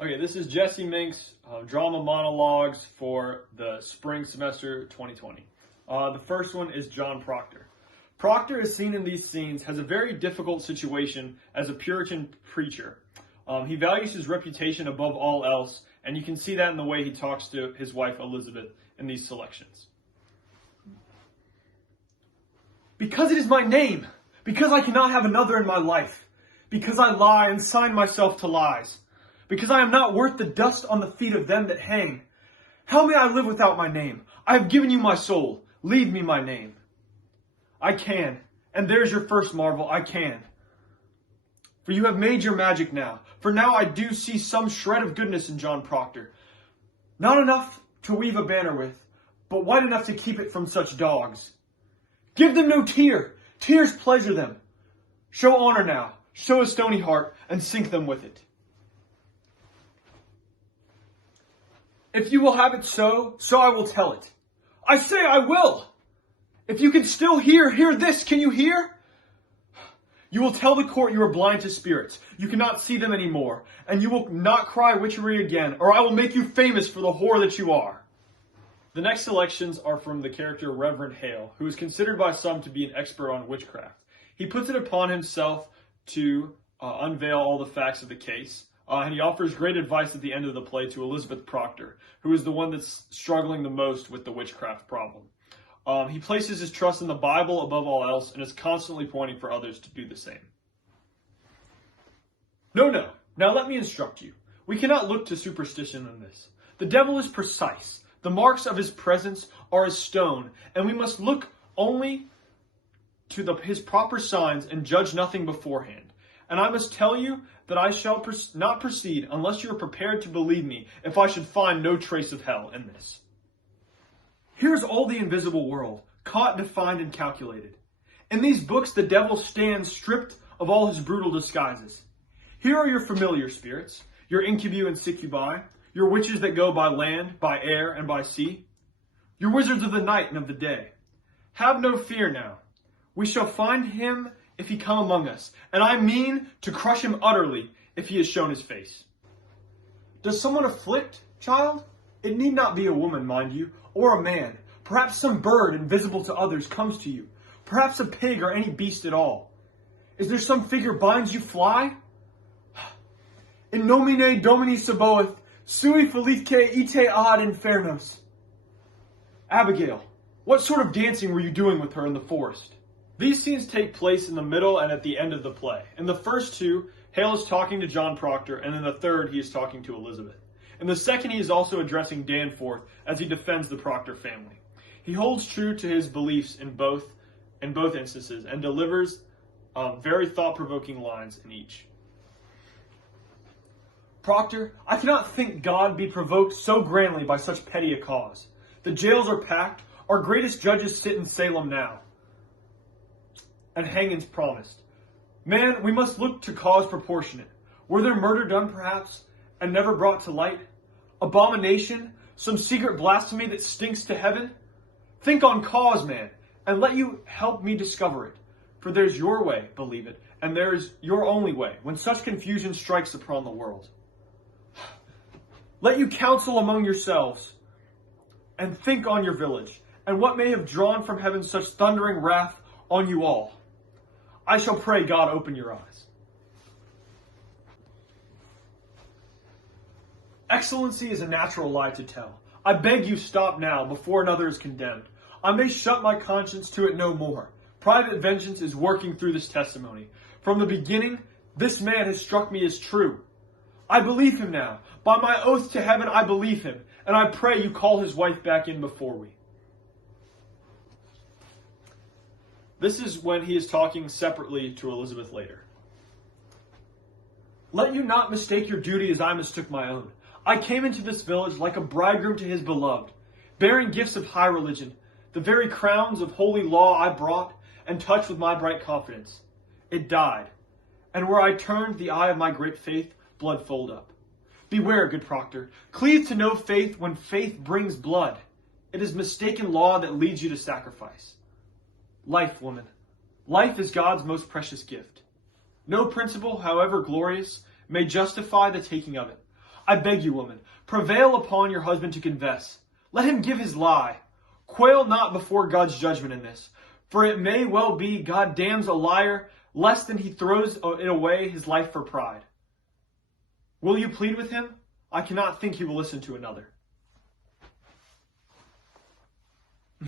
Okay, this is Jesse Mink's drama monologues for the spring semester 2020. The first one is John Proctor. Proctor, as seen in these scenes, has a very difficult situation as a Puritan preacher. He values his reputation above all else, and you can see that in the way he talks to his wife Elizabeth in these selections. Because it is my name, because I cannot have another in my life, because I lie and sign myself to lies, because I am not worth the dust on the feet of them that hang. How may I live without my name? I have given you my soul. Leave me my name. I can, and there's your first marvel, I can. For you have made your magic now. For now I do see some shred of goodness in John Proctor. Not enough to weave a banner with, but white enough to keep it from such dogs. Give them no tear. Tears pleasure them. Show honor now. Show a stony heart, and sink them with it. If you will have it so, so I will tell it. I say I will. If you can still hear this, can you hear? You will tell the court you are blind to spirits. You cannot see them anymore, and you will not cry witchery again, or I will make you famous for the whore that you are. The next selections are from the character Reverend Hale, who is considered by some to be an expert on witchcraft. He puts it upon himself to unveil all the facts of the case. And he offers great advice at the end of the play to Elizabeth Proctor, who is the one that's struggling the most with the witchcraft problem. He places his trust in the Bible above all else and is constantly pointing for others to do the same. No. Now let me instruct you. We cannot look to superstition in this. The devil is precise. The marks of his presence are as stone, and we must look only to his proper signs and judge nothing beforehand. And I must tell you that I shall not proceed unless you are prepared to believe me if I should find no trace of hell in this. Here is all the invisible world, caught, defined, and calculated. In these books the devil stands stripped of all his brutal disguises. Here are your familiar spirits, your incubi and succubi, your witches that go by land, by air, and by sea, your wizards of the night and of the day. Have no fear now. We shall find him if he come among us, and I mean to crush him utterly if he has shown his face. Does someone afflict, child? It need not be a woman, mind you, or a man. Perhaps some bird invisible to others comes to you. Perhaps a pig or any beast at all. Is there some figure binds you fly? In nomine Domini Sabaoth, sui felice ite ad infernos. Abigail, what sort of dancing were you doing with her in the forest? These scenes take place in the middle and at the end of the play. In the first two, Hale is talking to John Proctor, and in the third, he is talking to Elizabeth. In the second, he is also addressing Danforth as he defends the Proctor family. He holds true to his beliefs in both instances and delivers very thought-provoking lines in each. Proctor, I cannot think God be provoked so grandly by such petty a cause. The jails are packed, our greatest judges sit in Salem now, and hangings promised. Man, we must look to cause proportionate. Were there murder done, perhaps, and never brought to light? Abomination? Some secret blasphemy that stinks to heaven? Think on cause, man, and let you help me discover it. For there's your way, believe it, and there is your only way, when such confusion strikes upon the world. Let you counsel among yourselves, and think on your village, and what may have drawn from heaven such thundering wrath on you all. I shall pray God open your eyes. Excellency is a natural lie to tell. I beg you stop now, before another is condemned. I may shut my conscience to it no more. Private vengeance is working through this testimony. From the beginning, this man has struck me as true. I believe him now. By my oath to heaven, I believe him, and I pray you call his wife back in before we. This is when he is talking separately to Elizabeth later. Let you not mistake your duty as I mistook my own. I came into this village like a bridegroom to his beloved, bearing gifts of high religion. The very crowns of holy law I brought and touched with my bright confidence. It died, and where I turned the eye of my great faith, blood fold up. Beware, good Proctor. Cleave to no faith when faith brings blood. It is mistaken law that leads you to sacrifice. Life, woman. Life is God's most precious gift. No principle, however glorious, may justify the taking of it. I beg you, woman, prevail upon your husband to confess. Let him give his lie. Quail not before God's judgment in this, for it may well be God damns a liar less than he throws it away his life for pride. Will you plead with him? I cannot think he will listen to another.